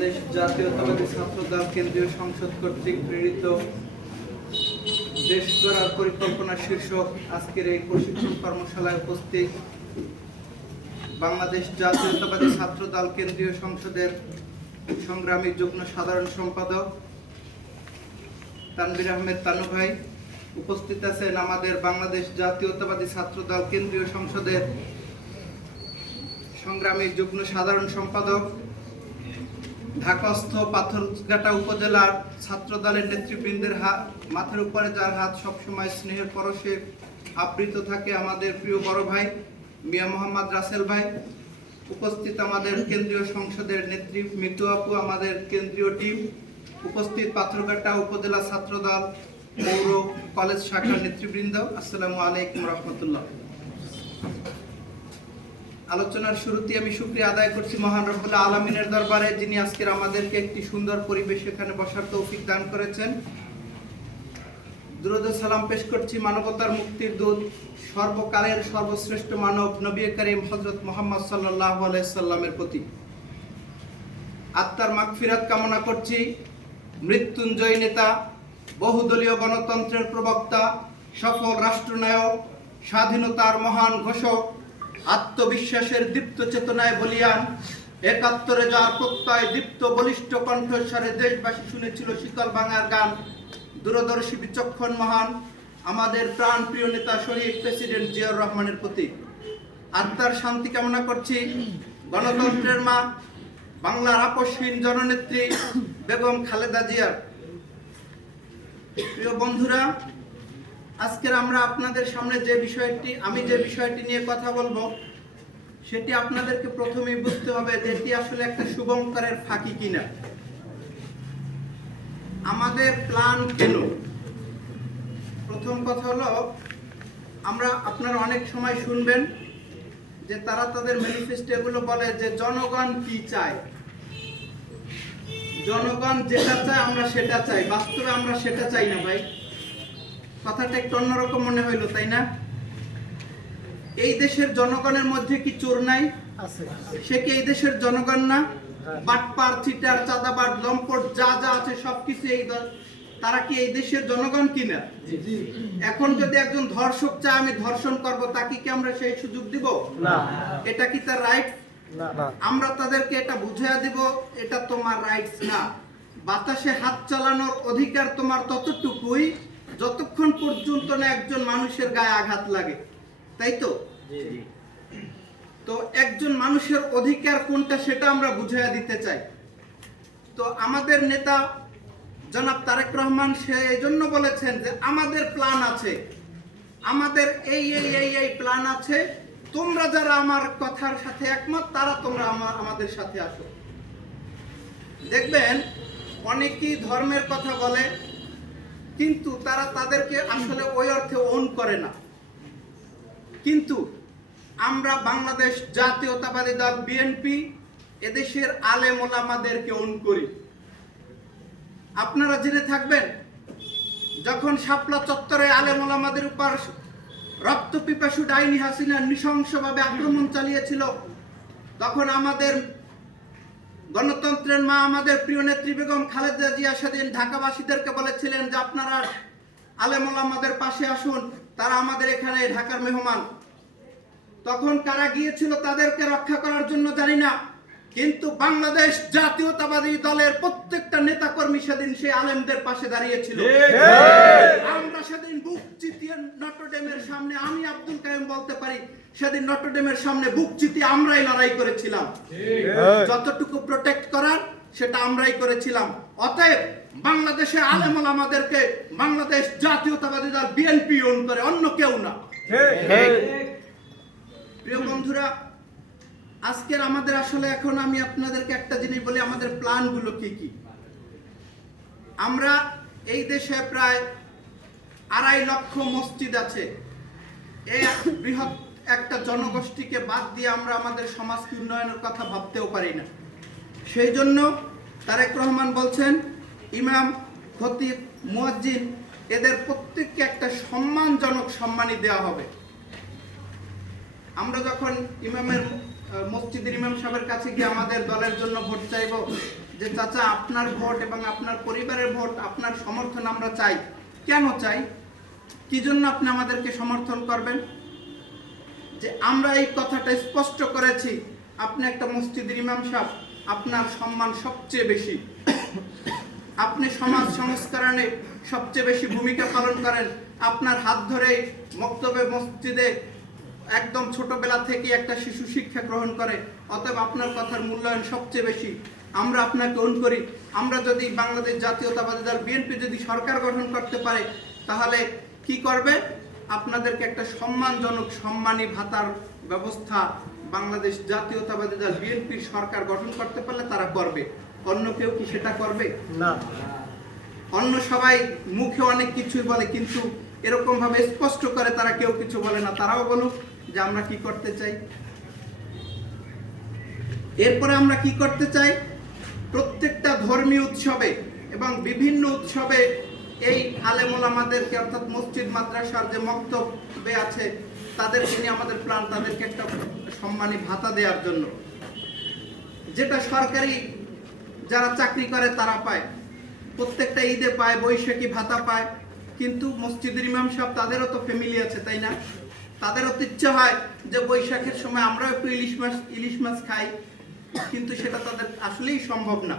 বাংলাদেশ জাতীয়তাবাদী ছাত্রদল কেন্দ্রীয় সংসদ কর্তৃক প্রেরিত দেশ গড়ার পরিকল্পনা শীর্ষক আজকের এই প্রশিক্ষণ কর্মশালায় উপস্থিত বাংলাদেশ জাতীয়তাবাদী ছাত্রদল কেন্দ্রীয় সংসদের সংগ্রামী যুগ্ম সাধারণ সম্পাদক তানভীর আহমেদ তানু ভাই, উপস্থিত আছেন আমাদের বাংলাদেশ জাতীয়তাবাদী ছাত্রদল কেন্দ্রীয় সংসদের সংগ্রামী যুগ্ম সাধারণ সম্পাদক, ঢাকাস্থ পাথরঘাটা উপজেলার ছাত্রদলের নেতৃবৃন্দের মাথার উপরে যার হাত সবসময় স্নেহের পরশে আবৃত থাকে, আমাদের প্রিয় বড় ভাই মিয়া মোহাম্মদ রাসেল ভাই, উপস্থিত আমাদের কেন্দ্রীয় সংসদের নেত্রী মিতু আপু, আমাদের কেন্দ্রীয় টিম, উপস্থিত পাথরঘাটা উপজেলা ছাত্রদল পৌর কলেজ শাখার নেতৃবৃন্দ, আসসালামু আলাইকুম রহমতুল্লাহ। আলোচনার শুরুতে আমি শুকরিয়া আদায় করছি মহান রব্বুল আলামিনের দরবারে, যিনি আজকের আমাদেরকে একটি সুন্দর পরিবেশ এখানে বসার তৌফিক দান করেছেন। দুরূদ ও সালাম পেশ করছি মানবতার মুক্তির দূত, সর্বকালের সর্বশ্রেষ্ঠ মানব নবী করিম হযরত মুহাম্মদ সাল্লাল্লাহু আলাইহি সাল্লামের প্রতি। আত্মার মাগফিরাত কামনা করছি মৃত্যুঞ্জয় নেতা, বহুদলীয় গণতন্ত্রের প্রবক্তা, সফল রাষ্ট্রনায়ক, স্বাধীনতার মহান ঘোষক, আত্মবিশ্বাসের দীপ্ত চেতনায় বলিয়ান, একাত্তরে যার প্রত্যয় দীপ্ত বলিষ্ঠ কণ্ঠস্বরে দেশবাসী শুনেছিল শীতল ভাঙার গান, দূরদর্শী বিচক্ষণ মহান আমাদের প্রাণ প্রিয় নেতা শহীদ প্রেসিডেন্ট জিয়াউর রহমানের প্রতি আত্মার শান্তি কামনা করছি গণতন্ত্রের মা, বাংলার আপসহীন জননেত্রী বেগম খালেদা জিয়ার। প্রিয় বন্ধুরা, আজকের আমরা আপনাদের সামনে আমি যে বিষয়টি নিয়ে কথা বলবো, সেটি আপনাদেরকে প্রথমেই বুঝতে হবে যে এটি আসলে একটা শুভঙ্করের ফাঁকি কিনা। আমাদের প্ল্যান কেন? প্রথম কথা হলো, আপনারা অনেক সময় শুনবেন যে তারা তাদের ম্যানিফেস্টো এগুলো বলে যে জনগণ কি চায়, জনগণ যেটা চায় আমরা সেটা চাই। বাস্তবে আমরা সেটা চাই না ভাই, কথাটা একটু অন্যরকম মনে হইলো, তাই না? এই দেশের জনগণের মধ্যে কি চোর নাই? সে কি এই দেশের জনগণ না? বাটপার, চিটার, চাঁদাবাজ, লম্পট যা যা আছে সবকিছু তারা কি এই দেশের জনগণ কিনা? এখন যদি একজন ধর্ষক চায় আমি ধর্ষণ করব, তাকে কি আমরা সেই সুযোগ দিব? না। এটা কি তার রাইট? আমরা তাদেরকে এটা বুঝিয়ে দিব এটা তোমার রাইটস না। বাতাসে হাত চালানোর অধিকার তোমার ততটুকুই যতক্ষণ পর্যন্ত না একজন মানুষের গায়ে আঘাত লাগে, তাই তো? তো একজন মানুষের অধিকার কোনটা সেটা আমরা বুঝিয়ে দিতে চাই। তো আমাদের নেতা জনাব তারেক রহমান সে এই জন্য বলেছেন যে আমাদের প্ল্যান আছে, আমাদের এই প্ল্যান আছে, তোমরা যারা আমার কথার সাথে একমত তারা তোমরা আমাদের সাথে আসো। দেখবেন অনেকেই ধর্মের কথা বলে, কিন্তু তারা তাদেরকে আসলে ওই অর্থে ওন করে না। কিন্তু আমরা বাংলাদেশ জাতীয়তাবাদী দল বিএনপি এদেশের আলেম ওলামাদেরকে ওন করি। আপনারা জেনে থাকবেন, যখন শাপলা চত্বরে আলেম ওলামাদের উপর রক্তপিপাসু ডাইনি হাসিনা নৃশংসভাবে আক্রমণ চালিয়েছিল, তখন আমাদের গণতন্ত্রের মা, আমাদের প্রিয় নেত্রী বেগম খালেদা জিয়া সেদিন ঢাকাবাসীদেরকে বলেছিলেন যে আপনারা আলেম ওলামাদের পাশে আসুন, তারা আমাদের এখানে ঢাকার মেহমান। তখন কারা গিয়েছিল তাদেরকে রক্ষা করার জন্য জানি না, কিন্তু বাংলাদেশ জাতীয়তাবাদী দলের প্রত্যেকটা নেতাকর্মী সেদিন সেই আলেমদের পাশে দাঁড়িয়েছিল। আমরা সেদিন বুক চিতিয়ে নটরডেমের সামনে, আমি আব্দুল কাইম বলতে পারি, সেদিন নটরডেমের সামনে বুক চিতিয়ে আমরাই লড়াই করেছিলাম। যতটুকু প্রোটেক্ট করার সেটা আমরাই করেছিলাম। অতএব বাংলাদেশের আলেম ওলামাদেরকে বাংলাদেশ জাতীয়তাবাদী দল বিএনপি ওন করে, অন্য কেউ না। প্রিয় বন্ধুরা, আজকের আমাদের আসলে এখন আমি আপনাদেরকে একটা জিনিস বলি, আমাদের প্ল্যানগুলো কি কি। আমরা এই দেশে প্রায় 2.5 লক্ষ মসজিদ আছে। এই বৃহৎ একটা জনগোষ্ঠীকে বাদ দিয়ে আমরা আমাদের সমাজকে উন্নয়নের কথা ভাবতেও পারি না। সেই জন্য তারেক রহমান বলছেন ইমাম, খতিব, মুয়াজ্জিন এদের প্রত্যেককে একটা সম্মানজনক সম্মানী দেওয়া হবে। আমরা যখন মসজিদের ইমাম সাহেবের কাছে গিয়ে আমাদের দলের জন্য ভোট চাইব, যে চাচা আপনার ভোট এবং আপনার পরিবারের ভোট, আপনার সমর্থন আমরা চাই। কেন চাই? কি জন্য আপনি আমাদেরকে সমর্থন করবেন? যে আমরা এই কথাটা স্পষ্ট করেছি, আপনি একটা মসজিদের ইমাম সাহেব, আপনার সম্মান সবচেয়ে বেশি, আপনি সমাজ সংস্করণে সবচেয়ে বেশি ভূমিকা পালন করেন, আপনার হাত ধরে মক্তবে মসজিদে একদম ছোটবেলা থেকে একটা শিশু শিক্ষা গ্রহণ করে, অতএব আপনার কথার মূল্যায়ন সবচেয়ে বেশি। আমরা আপনাকে অনুরোধ করি, আমরা যদি বাংলাদেশ জাতীয়তাবাদী দল বিএনপি যদি সরকার গঠন করতে পারে, তাহলে কি করবে? আপনাদেরকে একটা সম্মানজনক সম্মানী ভাতার ব্যবস্থা বাংলাদেশ জাতীয়তাবাদী দল বিএনপির সরকার গঠন করতে পারলে তারা করবে। অন্য কেউ কি সেটা করবে? না। অন্য সবাই মুখে অনেক কিছুই বলে, কিন্তু এরকম ভাবে স্পষ্ট করে তারা কেউ কিছু বলে না। তারাও বলুক যে আমরা কি করতে চাই। এরপরে আমরা কি করতে চাই? প্রত্যেকটা ধর্মীয় উৎসবে এবং বিভিন্ন উৎসবে এই আলেম ওলামাদেরকে, অর্থাৎ মসজিদ মাদ্রাসার যে মক্তবে আছে তাদেরকে নিয়ে আমাদের প্ল্যান, তাদেরকে একটা সম্মানী ভাতা দেওয়ার জন্য, যেটা সরকারি যারা চাকরি করে তারা পায়, প্রত্যেকটা ঈদে পায়, বৈশাখী ভাতা পায়। কিন্তু মসজিদের ইমাম সাহেব, তাদেরও তো ফ্যামিলি আছে, তাই না? তাদেরও তো ইচ্ছা হয় যে বৈশাখের সময় আমরাও একটু ইলিশ মাছ খাই, কিন্তু সেটা তাদের আসলেই সম্ভব না।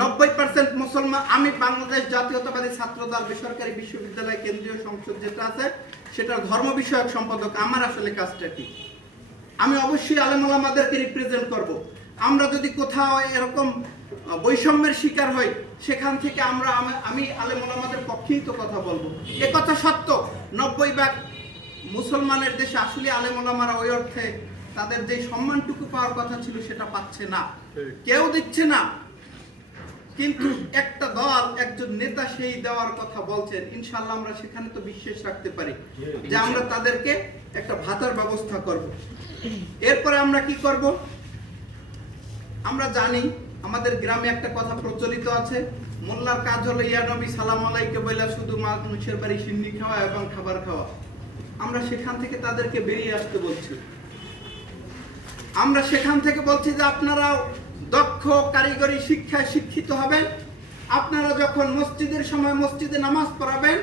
90% মুসলমান, আমি বাংলাদেশ জাতীয়তাবাদী ছাত্র দল বেসরকারি বিশ্ববিদ্যালয় কেন্দ্রীয় সংসদ যেটা আছে সেটার ধর্ম বিষয়ক সম্পাদক। আমার আসলে কাজটা কি? আমি অবশ্যই আলেম ওলামাদেরকে রিপ্রেজেন্ট করব। আমরা যদি কোথাও এরকম বৈষম্যের শিকার হই, সেখান থেকে আমি আলেম ওলামাদের পক্ষেই তো কথা বলবো। এ কথা সত্য, 90% মুসলমানের দেশে আসলে আলেম ওলামারা ওই অর্থে তাদের যে সম্মানটুকু পাওয়ার কথা ছিল সেটা পাচ্ছে না, কেউ দিচ্ছে না। কিন্তু একটা দল, একজন নেতা সেই দেওয়ার কথা বলছেন। ইনশাআল্লাহ আমরা সেখানে তো বিশ্বাস রাখতে পারি যে আমরা তাদেরকে একটা ভাতার ব্যবস্থা করব। এরপরে আমরা কি করব? আমরা জানি আমাদের গ্রামে একটা কথা প্রচলিত আছে, মোল্লার কাজ হলো ইয়া নবী সালাম আলাইকে বইলা শুধু মানুষের বাড়ি সিন্নি খাওয়া এবং খাবার খাওয়া। আমরা সেখান থেকে তাদেরকে বেরিয়ে আসতে বলছি। আমরা সেখান থেকে বলছি যে আপনারাও দক্ষ কারিগরি শিক্ষায় শিক্ষিত হবেন। আপনারা যখন মসজিদের সময় মসজিদে নামাজ পড়াবেন,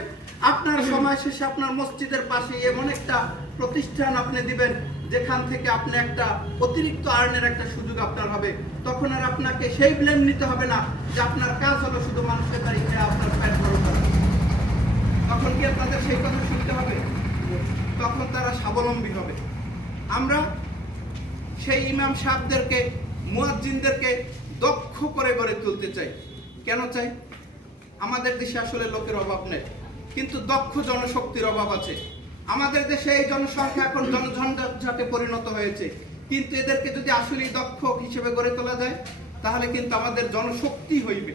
আপনার সময় শেষে আপনার মসজিদের পাশে এমন একটা প্রতিষ্ঠান আপনি দিবেন যেখান থেকে আপনি একটা অতিরিক্ত আর্নের একটা সুযোগ আপনার হবে। তখন আর আপনাকে সেই ব্লেম নিতে হবে না যে আপনার কাজ হলো শুধু মানুষের বাড়ি খেয়ে আপনার পেট ভরো করা। তখন কি আপনাদের সেই কথা শুনতে হবে? তখন তারা স্বাবলম্বী হবে। আমরা সেই ইমাম সাহেবদেরকে, মুয়াজ্জিনদেরকে দক্ষ করে গড়ে তুলতে চাই। কেন চাই? আমাদের দেশে আসলে লোকের অভাব নেই, কিন্তু দক্ষ জনশক্তির অভাব আছে। আমাদের দেশে এই জনসংখ্যা এখন জনঝঞ্ঝাটে পরিণত হয়েছে, কিন্তু এদেরকে যদি আসলেই দক্ষ হিসেবে গড়ে তোলা যায়, তাহলে কিন্তু আমাদের জনশক্তি হইবে,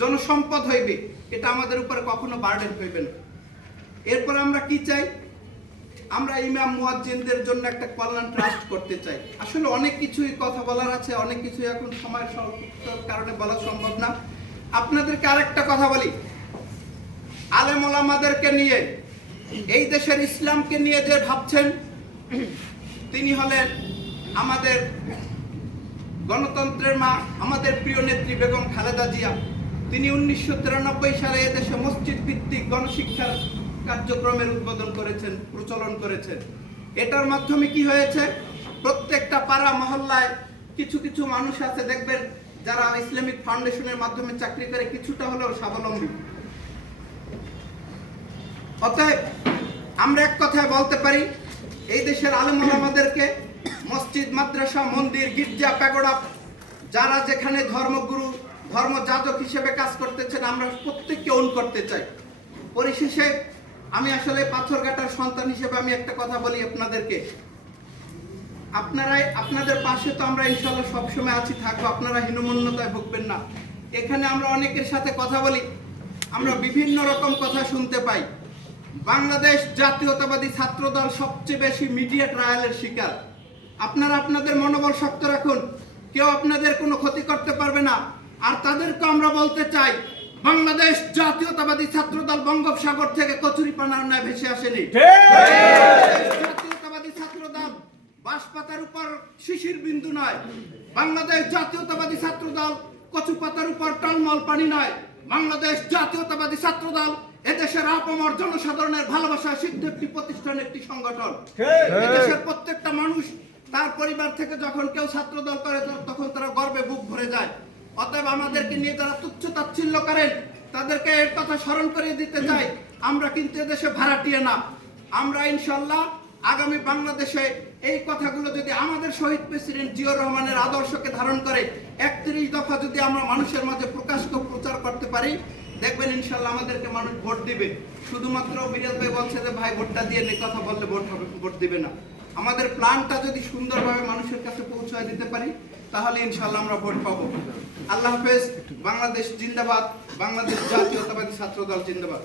জনসম্পদ হইবে। এটা আমাদের উপরে কখনো বার্ডেন হইবে না। এরপর আমরা কি চাই? আমরা ইমাম মুয়াজ্জিনদের জন্য একটা কল্যাণ ট্রাস্ট করতে চাই। আসলে অনেক কিছুই কথা বলার আছে, অনেক কিছুই এখন সময়ের স্বল্পতার কারণে বলা সম্ভব না। আপনাদেরকে আরেকটা কথা বলি, আলেম ওলামাদেরকে নিয়ে, এই দেশের ইসলামকে নিয়ে যে ভাবছেন, তিনি হলেন আমাদের গণতন্ত্রের মা, আমাদের প্রিয় নেত্রী বেগম খালেদা জিয়া। তিনি 1993 সালে এদেশে মসজিদ ভিত্তিক গণশিক্ষার কার্যক্রমের উদ্বোধন করেছেন, প্রচলন করেছেন। এটার মাধ্যমে কি হয়েছে? প্রত্যেকটা পাড়া মহল্লায় কিছু কিছু মানুষ আছে, দেখবেন যারা ইসলামিক ফাউন্ডেশনের মাধ্যমে চাকরি করে, কিছুটা হলেও স্বাবলম্বী। অতএব আমরা এক কথায় বলতে পারি, এই দেশের আলেম ওলামাদেরকে মসজিদ, মাদ্রাসা, মন্দির, গির্জা, প্যাগোডা, যারা যেখানে ধর্মগুরু, ধর্মযাজক হিসেবে কাজ করতেছেন, আমরা প্রত্যেককে ওন করতে চাই। পরিশেষে আমি আসলে পাথরঘাটার সন্তান হিসেবে আমি একটা কথা বলি আপনাদেরকে, আপনাদের পাশে তো আমরা ইনশাআল্লাহ সবসময় আছি, থাকবো। আপনারা হীনমন্যতায় ভুগবেন না। এখানে আমরা অনেকের সাথে কথা বলি, আমরা বিভিন্ন রকম কথা শুনতে পাই। বাংলাদেশ জাতীয়তাবাদী ছাত্র দল সবচেয়ে বেশি মিডিয়া ট্রায়ালের শিকার। আপনারা আপনাদের মনোবল শক্ত রাখুন, কেউ আপনাদের কোনো ক্ষতি করতে পারবে না। আর তাদেরকে আমরা বলতে চাই, বাংলাদেশ জাতীয়তাবাদী ছাত্র দল বঙ্গোপসাগর থেকে কচুরিপানার ন্যায় ভেসে আসেনি। জাতীয়তাবাদী ছাত্র দল বাঁশপাতার উপর শিশির বিন্দু নয়, বাংলাদেশ জাতীয়তাবাদী ছাত্র দল কচু পাতার উপর টলমল পানি নয়, বাংলাদেশ জাতীয়তাবাদী ছাত্র দল এদেশের আপামর জনসাধারণের ভালোবাসা সিদ্ধ একটি প্রতিষ্ঠান, একটি সংগঠন। এদেশের প্রত্যেকটা মানুষ তার পরিবার থেকে যখন কেউ ছাত্র দল করে তখন তারা গর্বে বুক ভরে যায়। অতএব আমাদেরকে নিয়ে যারা তুচ্ছ তাচ্ছিল্য করেন তাদেরকে এর কথা স্মরণ করিয়ে দিতে চাই, আমরা কিন্তু এদেশে ভাড়াটিয়া না। আমরা ইনশাল্লাহ আগামী বাংলাদেশে এই কথাগুলো যদি আমাদের শহীদ প্রেসিডেন্ট জিয়াউর রহমানের আদর্শকে ধারণ করে 31 দফা যদি আমরা মানুষের মাঝে প্রচার করতে পারি, দেখবেন ইনশাল্লাহ আমাদেরকে মানুষ ভোট দিবে। শুধুমাত্র বিরাজ ভাই বলছে যে ভাই ভোটটা দিয়ে নে, কথা বললে ভোট হবে, ভোট দিবে না। আমাদের প্ল্যানটা যদি সুন্দরভাবে মানুষের কাছে পৌঁছায় দিতে পারি তাহলে ইনশাল্লাহ আমরা ভোট পাবো। আল্লাহ হাফেজ। বাংলাদেশ জিন্দাবাদ, বাংলাদেশ জাতীয়তাবাদী ছাত্র দল জিন্দাবাদ।